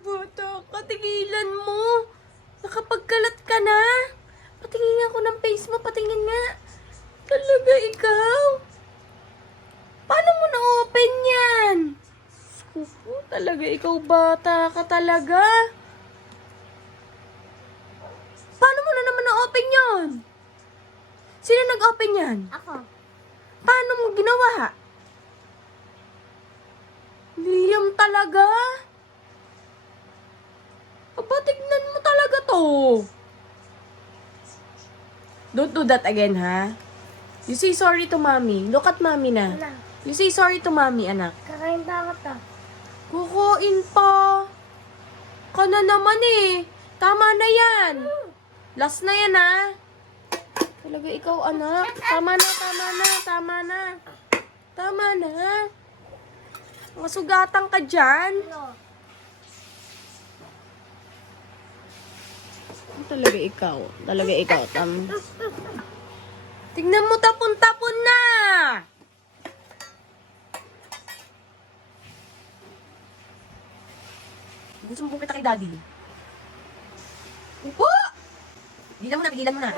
bata ka, tigilan mo. Nakapagkalat ka na. Patingin nga ako ng face mo, patingin nga. Talaga ikaw? Paano mo na-open yan? Skupo, talaga ikaw bata ka talaga. Paano mo na naman na-open yon? Sino nag-open yan? Ako. Paano mo ginawa? Liam talaga? Aba, tignan mo talaga to. Don't do that again, ha? You say sorry to mommy. Look at mommy na. Wala. You say sorry to mommy, anak. Kakain pa ako to. Kukuin pa. Ka na naman eh. Tama na yan. Last na yan, ha? Talaga ikaw, anak. Tama na, tama na, tama na. Tama na. Masugatan ka dyan. Ano? Talaga ikaw. Talaga ikaw. Tingnan mo, tapon-tapon na. Gusto mo kita kay daddy? Upo! Bigilan mo na, bigilan mo na.